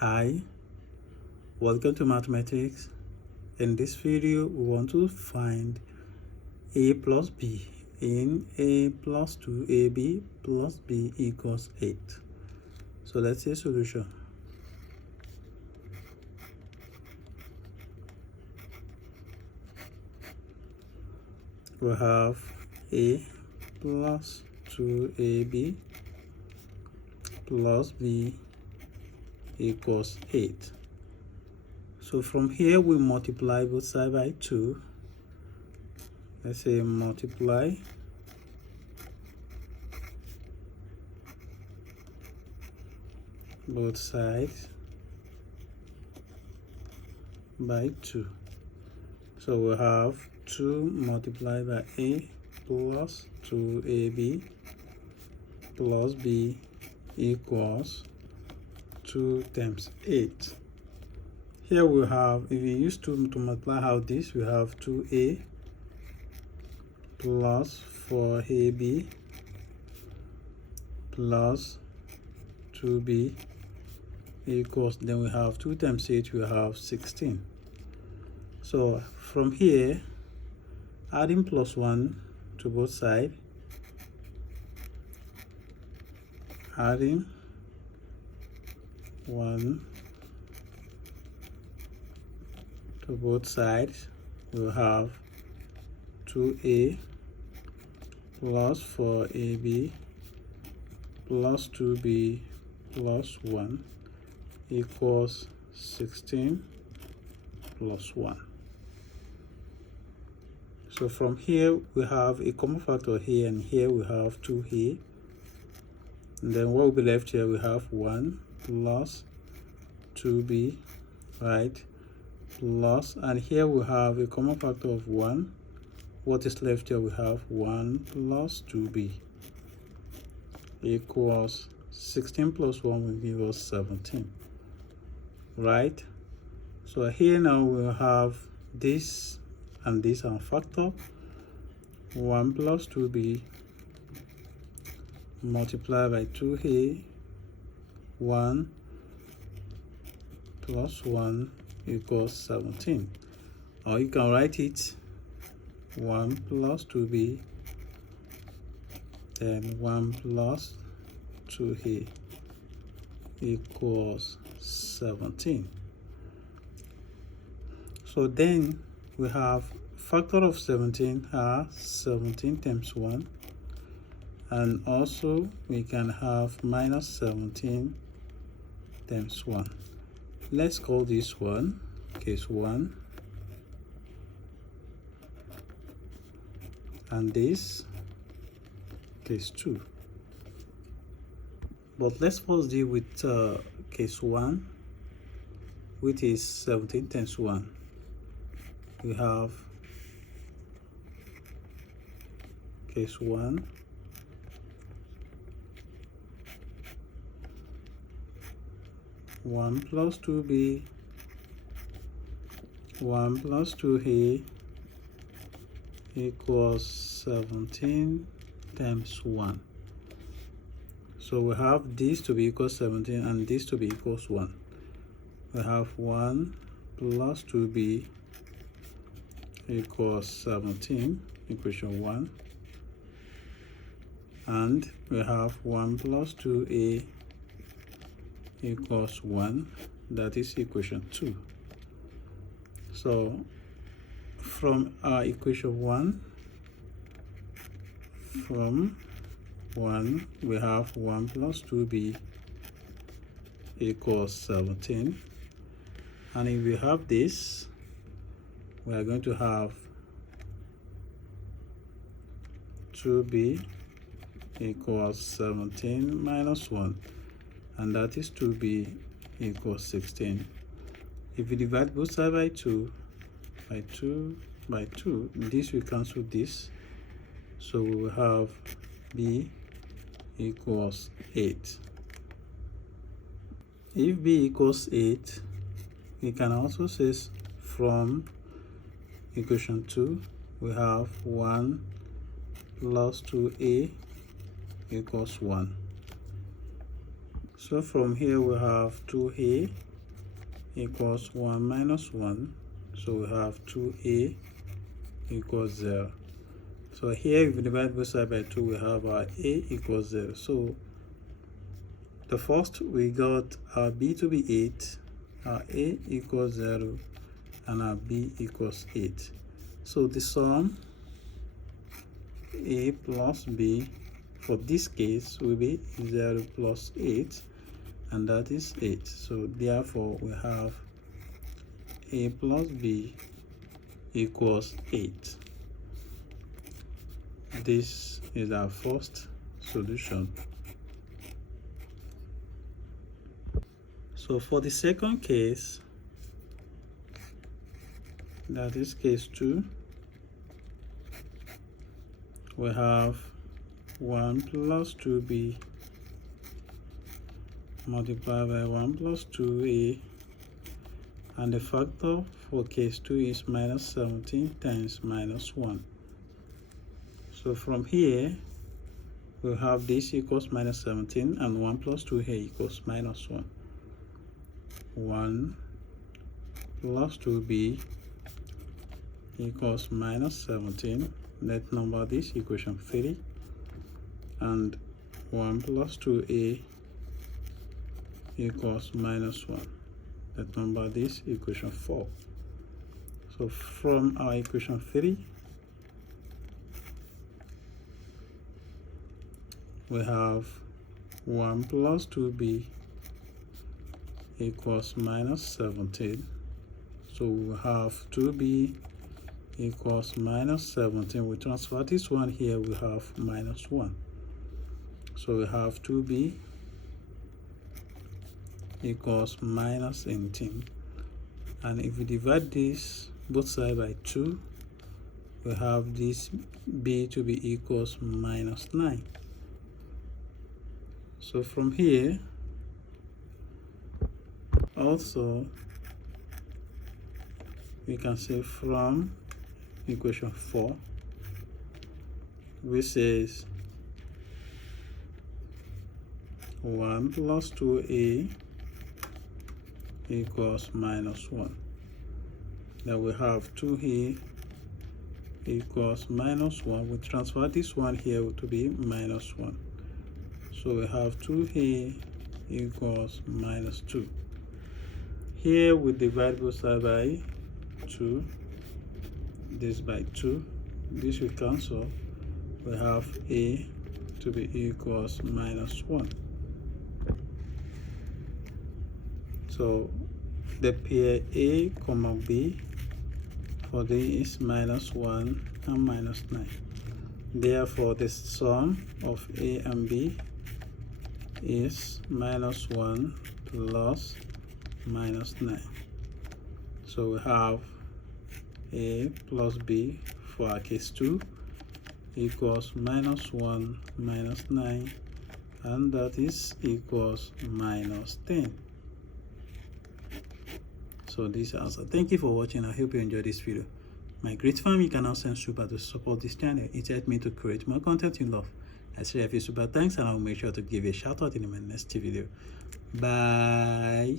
Hi, welcome to mathematics. In this video, we want to find a plus b in a plus 2ab plus b equals 8. So let's see a solution. We have a plus 2ab plus b equals 8. So from here we multiply both sides by 2. Let's say multiply both sides by 2. So we have 2 multiplied by a plus 2ab plus b equals 2 times 8. Here we have, if we use 2 to multiply out this, we have 2a plus 4ab plus 2b equals, then we have 2 times 8, we have 16. So from here, adding plus 1 to both sides, adding 1 to both sides, we'll have 2a plus 4ab plus 2b plus 1 equals 16 plus 1. So from here we have a common factor here, and here we have 2a, and then what will be left here, we have 1 plus 2b, right, plus, and here we have a common factor of 1. What is left here, we have 1 plus 2b equals 16 plus 1 will give us 17, right? So here now we'll have this and this and factor 1 plus 2b multiplied by 2a, 1 plus 1 equals 17. Or you can write it 1 plus 2b, then 1 plus 2a equals 17. So then we have factor of 17 are 17 times 1, and also we can have minus 17 times 1. Let's call this one case 1 and this case 2. But let's first deal with case 1, which is 17 times 1. We have case 1 1 plus 2b 1 plus 2a equals 17 times 1. So we have this to be equal 17 and this to be equals 1. We have 1 plus 2b equals 17, equation 1, and we have 1 plus 2a equals 1, that is equation 2. So from our equation 1, from 1 we have 1 plus 2b equals 17, and if we have this, we are going to have 2b equals 17 minus 1, and that is 2b equals 16. If we divide both sides by 2, this will cancel this, so we will have b equals 8. If b equals 8, we can also say from equation 2 we have 1 plus 2a equals 1. So from here we have 2a equals 1 minus 1. So we have 2a equals 0. So here if we divide both sides by 2, we have our a equals 0. So the first we got our b to be 8, our a equals 0, and our b equals 8. So the sum a plus b for this case will be 0 plus 8, and that is 8. So therefore we have a plus b equals 8. This is our first solution. So for the second case, that is case 2, we have 1 plus 2b multiplied by 1 plus 2a, and the factor for case 2 is minus 17 times minus 1. So from here we have this equals minus 17, and 1 plus 2 here equals minus 1. 1 plus 2b equals minus 17. Let's number this equation 3, and 1 plus 2a equals minus 1. Let's number this equation 4. So from our equation 3 we have 1 plus 2b equals minus 17. So we have 2b equals minus 17. We transfer this one here, we have minus 1. So we have 2b equals minus 18. And if we divide this both sides by 2, we have this b to be equals minus 9. So from here also we can say from equation 4, which says 1 plus 2a equals minus 1. Then we have 2a equals minus 1. We transfer this one here to be minus 1. So we have 2a equals minus 2. Here we divide both sides by 2. This by 2. This will cancel. We have a to be equals minus 1. So the pair a comma b for this is minus 1 and minus 9. Therefore the sum of a and b is minus 1 plus minus 9. So we have a plus b for our case 2 equals minus 1 minus 9, and that is equals minus 10. So this is the answer. Thank you for watching. I hope you enjoyed this video. My great family can now send super to support this channel. It helps me to create more content you love. I say a few super thanks, and I'll make sure to give you a shout out in my next video. Bye.